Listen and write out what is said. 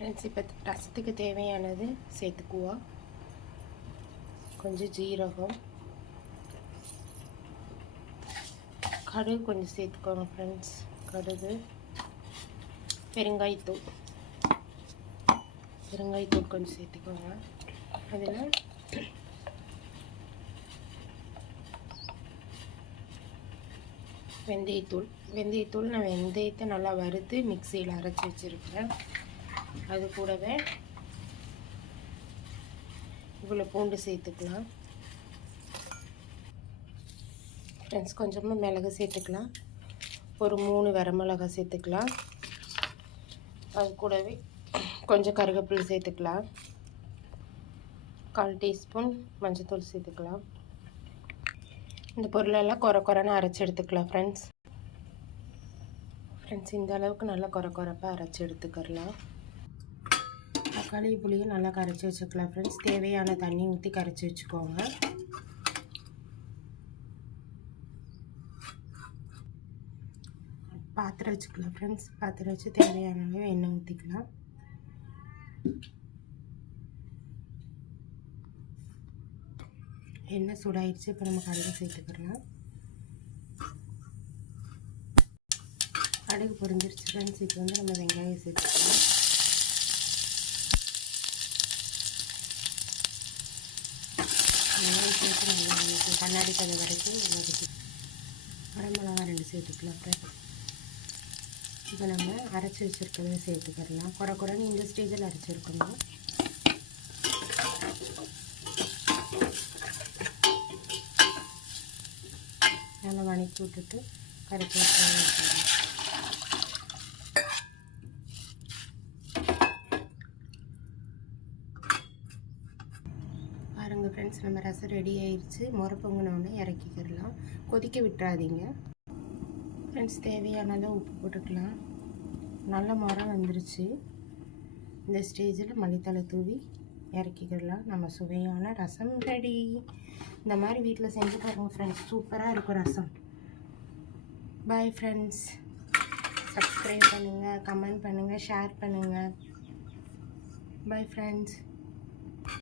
Friends, இப்போ ரசத்துக்கு தேவையானது சேர்த்துக்குவோம். கொஞ்சம் ஜீரகம், கடுகு கொஞ்சம் சேர்த்துக்கோங்க ஃப்ரெண்ட்ஸ். கடுகு, பெருங்காயத்தூள் கொஞ்சம் சேர்த்துக்கோங்க. அதில் வெந்தயத்தூள் நான் வெந்தயத்தை நல்லா வறுத்து மிக்சியில் அரைச்சி வச்சுருக்கிறேன். அது கூடவே இவ்வளோ பூண்டு சேர்த்துக்கலாம் ஃப்ரெண்ட்ஸ். கொஞ்சமாக மிளகு சேர்த்துக்கலாம். ஒரு 3 வரமிளகாய் சேர்த்துக்கலாம். அது கூடவே கொஞ்சம் கருவேப்பிலை சேர்த்துக்கலாம். 1/4 டீஸ்பூன் மஞ்சள்தூள் சேர்த்துக்கலாம். இந்த பொருளெல்லாம் குறைன்னு அரைச்சி எடுத்துக்கலாம் ஃப்ரெண்ட்ஸ். இந்த அளவுக்கு நல்லா குறைப்பாக அரைச்சி எடுத்துக்கலாம். தக்காளி புளியும் நல்லா கரைச்சி வச்சுக்கலாம் ஃப்ரெண்ட்ஸ். தேவையான தண்ணி ஊற்றி கரைச்சி வச்சுக்கோங்க. பாத்திரம் வச்சுக்கலாம் ஃப்ரெண்ட்ஸ். பாத்திரம் வச்சு தேவையான அளவு எண்ணெய் ஊற்றிக்கலாம். எண்ணெய் சூடாயிடுச்சு. இப்போ நம்ம கடுகு சேர்த்துக்கலாம். கடுகு பொரிஞ்சிருச்சு ஃப்ரெண்ட்ஸ். இப்போ வந்து நம்ம வெங்காயம் சேர்த்துக்கலாம். வெங்காயம் சேர்த்து நல்லா கண்ணாடி பதம் வரைக்கும் வரமிளகா 2 சேர்த்துக்கலாம் ஃப்ரெண்ட்ஸ். இப்போ நம்ம அரைச்சி வச்சுருக்கிறத சேர்த்துக்கலாம். குறைன்னு இந்த ஸ்டேஜில் அரைச்சிருக்கணும். நல்லா வணக்கி விட்டுட்டு கரைச்சி வச்சு பாருங்கள் ஃப்ரெண்ட்ஸ், நம்ம ரசம் ரெடி ஆயிடுச்சு. முறை பொங்கினோடனே இறக்கிக்கிறலாம். கொதிக்க விட்டுறாதீங்க ஃப்ரெண்ட்ஸ். தேவையான அளவு உப்பு போட்டுக்கலாம். நல்ல முறை வந்துருச்சு. இந்த ஸ்டேஜில் மல்லித்தலை தூவி இறக்கிக்கலாம். நம்ம சுவையான ரசம் ரெடி. இந்த மாதிரி வீட்டில் செஞ்சு பாருங்கள் ஃப்ரெண்ட்ஸ். சூப்பராக இருக்கும் ரசம். Bye friends. சப்ஸ்கிரைப் பண்ணுங்கள், கமெண்ட் பண்ணுங்கள், ஷேர் பண்ணுங்கள். Bye friends.